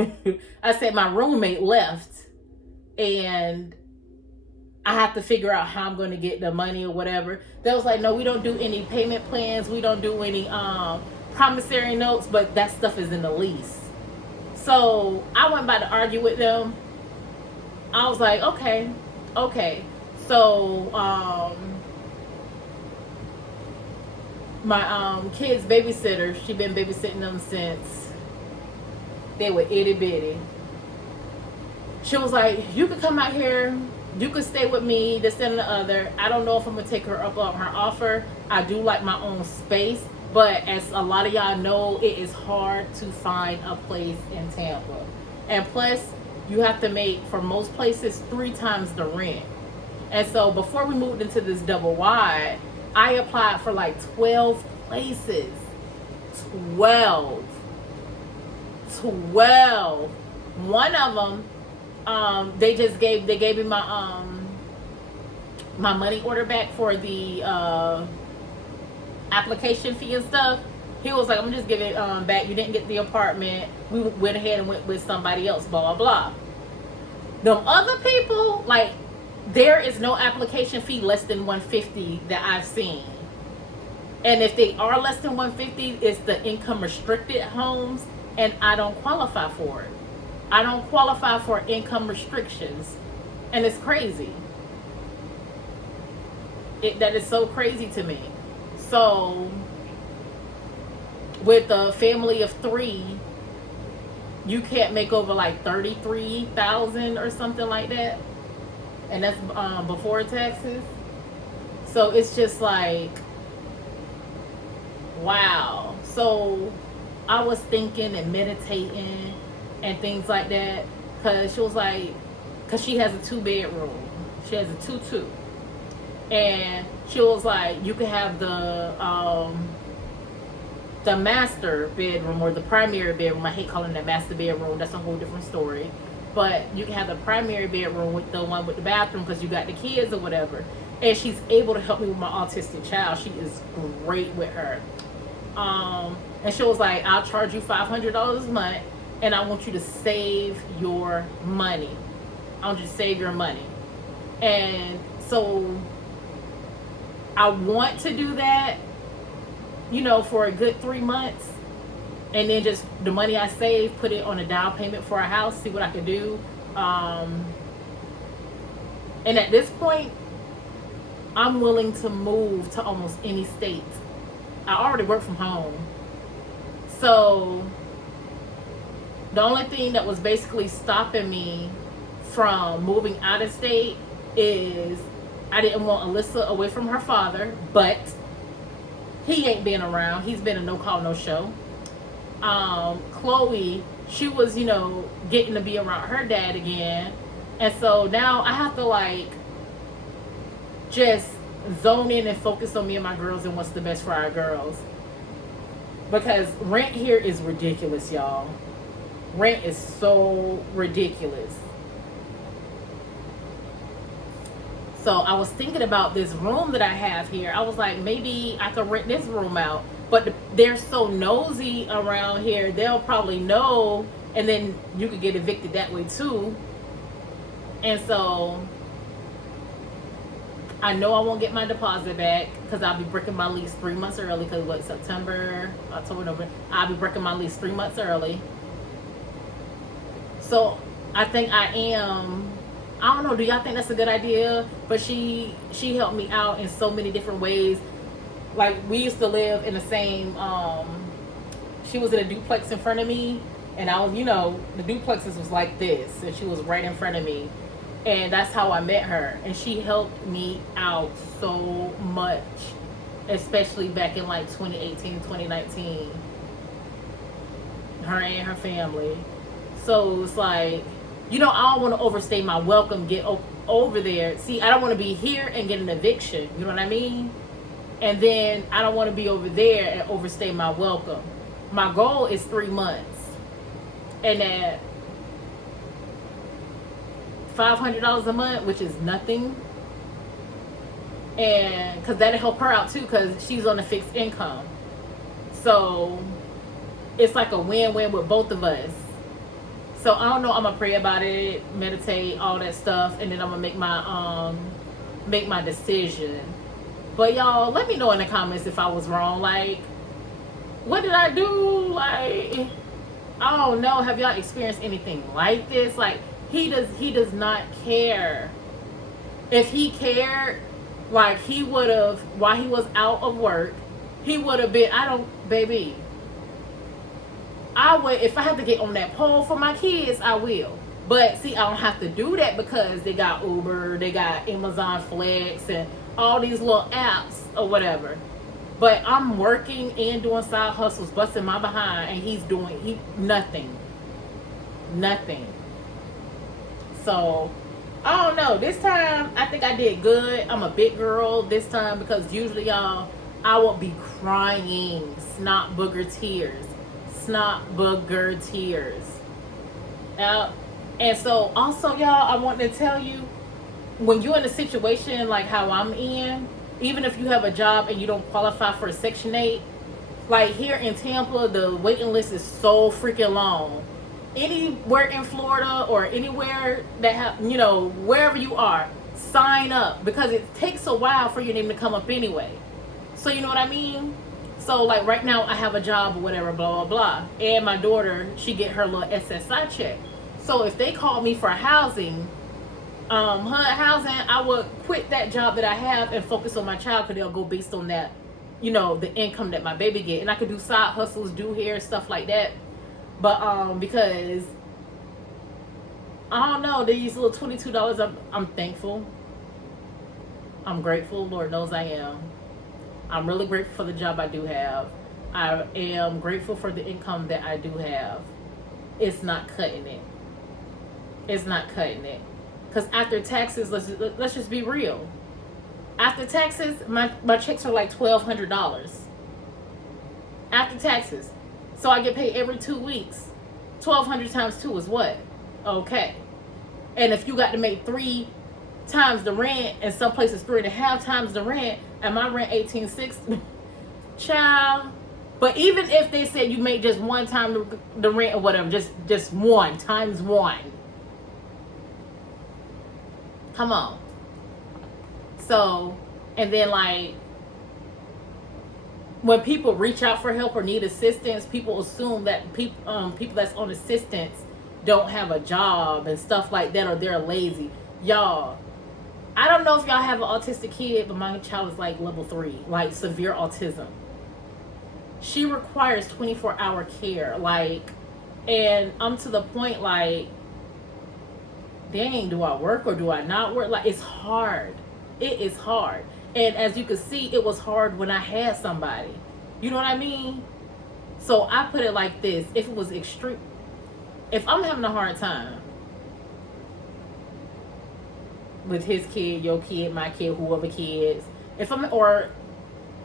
left, and I have to figure out how I'm going to get the money or whatever. They was like, no, we don't do any payment plans. We don't do any promissory notes, but that stuff is in the lease. So I went by to argue with them. I was like, okay. So my kids' babysitter, she been babysitting them since they were itty bitty. She was like, you could come out here, you could stay with me, this and the other. I don't know if I'm gonna take her up on her offer. I do like my own space, but as a lot of y'all know, it is hard to find a place in Tampa. And plus, you have to make, for most places, 3 times the rent. And so before we moved into this double wide, I applied for like 12 places. 12. One of them, they gave me my my money order back for the application fee and stuff. He was like, I'm just giving it back. You didn't get the apartment. We went ahead and went with somebody else, blah, blah, blah. Them other people, like, there is no application fee less than $150 that I've seen. And if they are less than $150, it's the income restricted homes, and I don't qualify for it. I don't qualify for income restrictions. And it's crazy. That is so crazy to me. So with a family of 3, you can't make over like $33,000 or something like that, and that's before taxes. So it's just like, wow. So I was thinking and meditating and things like that, because she was like, because she has a 2-bedroom, she has a 2-2, and she was like, you could have the master bedroom or the primary bedroom. I hate calling that master bedroom. That's a whole different story. But you can have the primary bedroom with the one with the bathroom because you got the kids or whatever. And she's able to help me with my autistic child. She is great with her. And she was like, I'll charge you $500 a month, and I want you to save your money. I want you to save your money. And so I want to do that, you know, for a good 3 months, and then just the money I save, put it on a down payment for a house, see what I can do. And at this point, I'm willing to move to almost any state. I already work from home. So the only thing that was basically stopping me from moving out of state is I didn't want Alyssa away from her father, but he ain't been around. He's been a no call, no show. Chloe, she was, you know, getting to be around her dad again. And so now I have to like just zone in and focus on me and my girls and what's the best for our girls. Because rent here is ridiculous, y'all. Rent is so ridiculous. So I was thinking about this room that I have here. I was like, maybe I could rent this room out. But they're so nosy around here, they'll probably know, and then you could get evicted that way too. And so I know I won't get my deposit back because I'll be breaking my lease 3 months early. Because what, September, October, November, I'll be breaking my lease 3 months early. So I think I don't know, do y'all think that's a good idea? But she helped me out in so many different ways. Like, we used to live in the same, she was in a duplex in front of me, and I was, you know, the duplexes was like this, and she was right in front of me. And that's how I met her. And she helped me out so much, especially back in like 2018, 2019. Her and her family. So it's like, you know, I don't want to overstay my welcome, get over there. See, I don't want to be here and get an eviction. You know what I mean? And then I don't want to be over there and overstay my welcome. My goal is 3 months. And at $500 a month, which is nothing. And because that'll help her out too, because she's on a fixed income. So it's like a win-win with both of us. So I don't know, I'm gonna pray about it, meditate, all that stuff, and then I'm gonna make my decision. But y'all, let me know in the comments if I was wrong. Like, what did I do? Like, I don't know. Have y'all experienced anything like this? Like, he does not care. If he cared, like, he would have, while he was out of work, he would have been, I don't, baby, I would, if I have to get on that pole for my kids, I will. But see, I don't have to do that because they got Uber, they got Amazon Flex, and all these little apps or whatever. But I'm working and doing side hustles, busting my behind, and he's doing nothing. Nothing. So, I don't know. This time, I think I did good. I'm a big girl this time because usually, y'all, I would be crying, snot booger tears. Snot booger tears. And so, also, y'all, I want to tell you, when you're in a situation like how I'm in, even if you have a job and you don't qualify for a Section 8, like here in Tampa, the waiting list is so freaking long. Anywhere in Florida or anywhere that have, wherever you are, sign up because it takes a while for your name to come up anyway. So you know what I mean? So like right now I have a job or whatever, blah, blah, blah. And my daughter, she get her little SSI check. So if they call me for housing, I would quit that job that I have and focus on my child because they'll go based on that, the income that my baby get. And I could do side hustles, do hair, stuff like that. But because I don't know, these little $22, I'm thankful. I'm grateful. Lord knows I am. I'm really grateful for the job I do have. I am grateful for the income that I do have. It's not cutting it. It's not cutting it. Because after taxes, let's just be real. After taxes, my checks are like $1,200. After taxes. So I get paid every 2 weeks. 1,200 times 2 is what? Okay. And if you got to make 3 times the rent, and some places 3.5 times the rent, and my rent $1,860, child. But even if they said you make just 1 time the rent or whatever, just 1 times 1. Come on. So, and then like, when people reach out for help or need assistance, people assume that people that's on assistance don't have a job and stuff like that, or they're lazy. Y'all, I don't know if y'all have an autistic kid, but my child is like level 3, like severe autism. She requires 24-hour care, like, and I'm to the point like, dang, do I work or do I not work? Like, it's hard. It is hard. And as you can see, it was hard when I had somebody. You know what I mean? So I put it like this. If it was extreme, if I'm having a hard time with his kid, your kid, my kid, whoever kids, or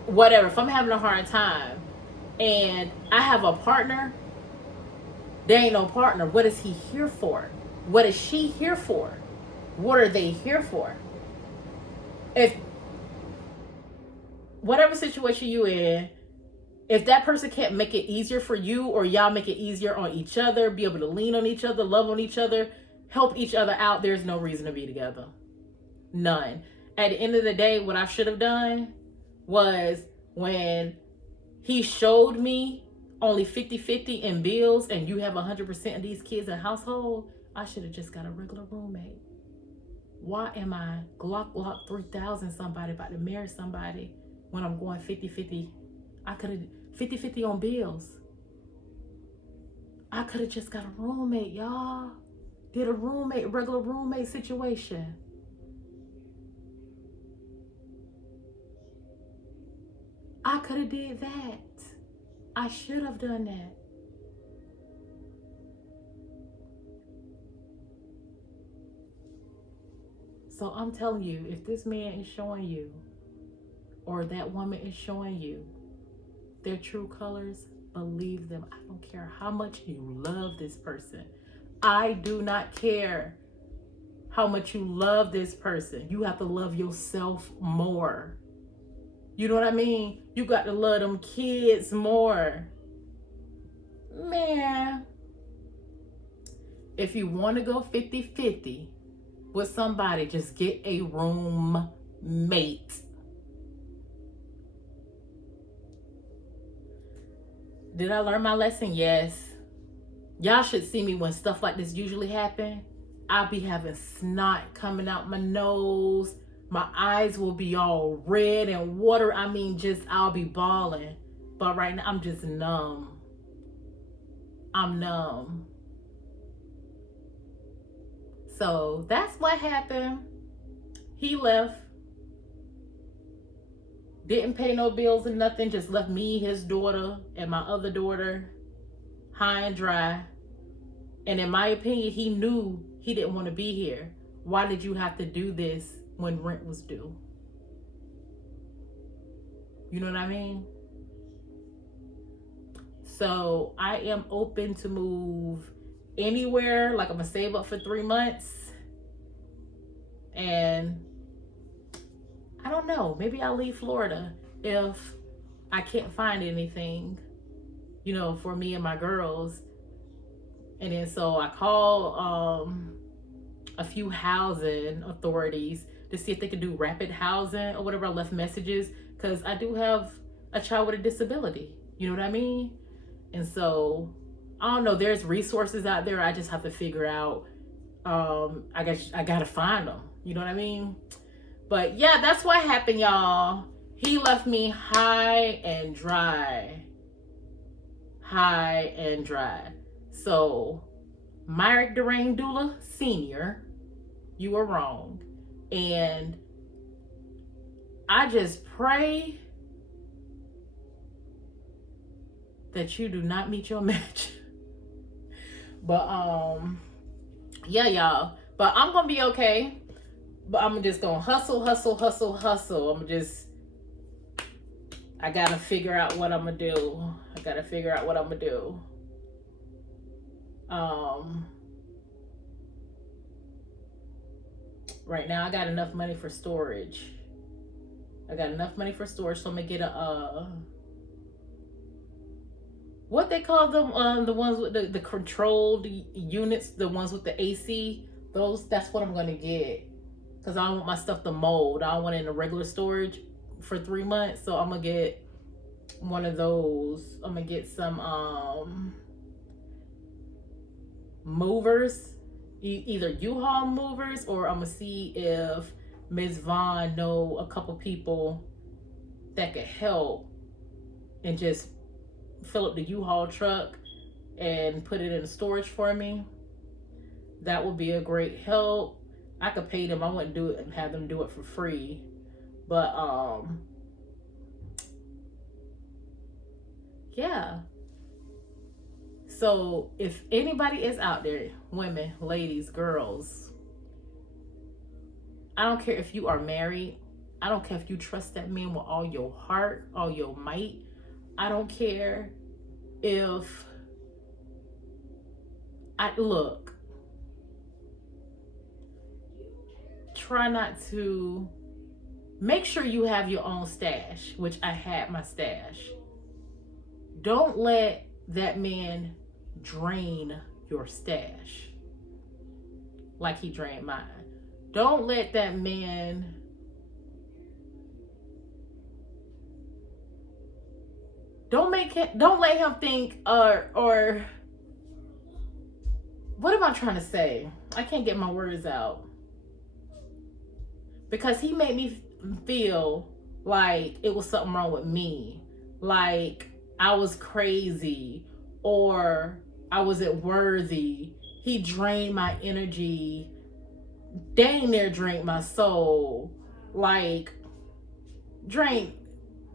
whatever, if I'm having a hard time and I have a partner, there ain't no partner. What is he here for? What is she here for? What are they here for? If whatever situation you in, if that person can't make it easier for you, or y'all make it easier on each other, be able to lean on each other, love on each other, help each other out, there's no reason to be together. None. At the end of the day, what I should have done was, when he showed me only 50-50 in bills and you have 100% of these kids in household, I should have just got a regular roommate. Why am I Glock 3000 somebody about to marry somebody when I'm going 50-50? I could have 50-50 on bills. I could have just got a roommate, y'all. Did a regular roommate situation. I could have did that. I should have done that. So I'm telling you, if this man is showing you, or that woman is showing you their true colors, believe them. I don't care how much you love this person. I do not care how much you love this person. You have to love yourself more. You know what I mean? You got to love them kids more. Man, if you want to go 50-50 with somebody, just get a roommate. Did I learn my lesson? Yes. Y'all should see me when stuff like this usually happen. I'll be having snot coming out my nose. My eyes will be all red and water. I mean, just I'll be bawling. But right now, I'm just numb. I'm numb. So that's what happened. He left. Didn't pay no bills or nothing. Just left me, his daughter, and my other daughter high and dry. And in my opinion, he knew he didn't want to be here. Why did you have to do this when rent was due? You know what I mean? So I am open to move anywhere. Like, I'm gonna save up for 3 months. And I don't know, maybe I'll leave Florida if I can't find anything, you know, for me and my girls. And then so I call a few housing authorities to see if they could do rapid housing or whatever. I left messages because I do have a child with a disability. You know what I mean? And so I don't know. There's resources out there. I just have to figure out. I gotta find them. You know what I mean? But yeah, that's what happened, y'all. He left me high and dry. High and dry. So, Myrick Durain Dula Sr., you were wrong. And I just pray that you do not meet your match. But, yeah, y'all. But I'm going to be okay. But I'm just going to hustle. I got to figure out what I'm going to do. Right now I got enough money for storage. So I'm gonna get a what they call them, the ones with the controlled units, the ones with the AC. That's what I'm gonna get, because I don't want my stuff to mold. I don't want it in a regular storage for 3 months. So I'm gonna get one of those. I'm gonna get some movers, either U-Haul movers, or I'm gonna see if Ms. Vaughn know a couple people that could help and just fill up the U-Haul truck and put it in storage for me. That would be a great help. I could pay them. I wouldn't do it and have them do it for free. But yeah. So if anybody is out there, women, ladies, girls, I don't care if you are married. I don't care if you trust that man with all your heart, all your might. I don't care if look, try not to, make sure you have your own stash, which I had my stash. Don't let that man drain your stash like he drained mine. Don't let that man don't let him think or what am I trying to say? I can't get my words out. Because he made me feel like it was something wrong with me. Like I was crazy or I wasn't worthy. He drained my energy, dang near drained my soul, like drained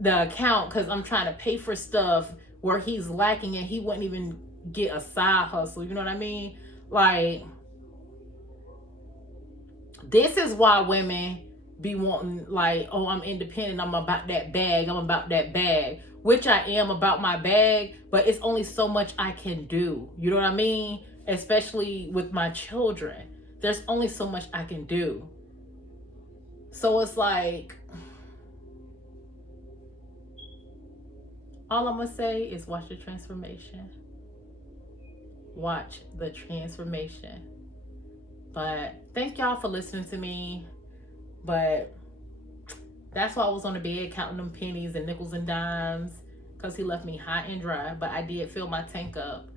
the account because I'm trying to pay for stuff where he's lacking and he wouldn't even get a side hustle. You know what I mean? Like, this is why women be wanting, like, oh, I'm independent, I'm about that bag, which I am about my bag, but it's only so much I can do. You know what I mean? Especially with my children. There's only so much I can do. So it's like, all I'm gonna say is watch the transformation. Watch the transformation. But thank y'all for listening to me. But that's why I was on the bed counting them pennies and nickels and dimes, because he left me high and dry. But I did fill my tank up.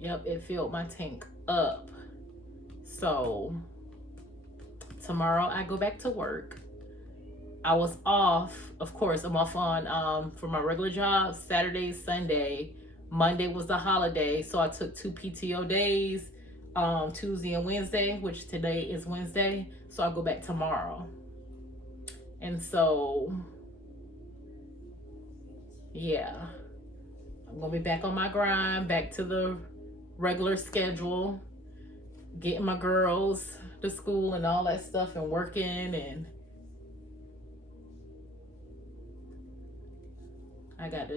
Yep, it filled my tank up. So tomorrow I go back to work. I was off, of course, I'm off on for my regular job Saturday, Sunday. Monday was the holiday, so I took 2 PTO days, Tuesday and Wednesday, which today is Wednesday. So I'll go back tomorrow. And so, yeah, I'm gonna be back on my grind, back to the regular schedule, getting my girls to school and all that stuff, and working, and I got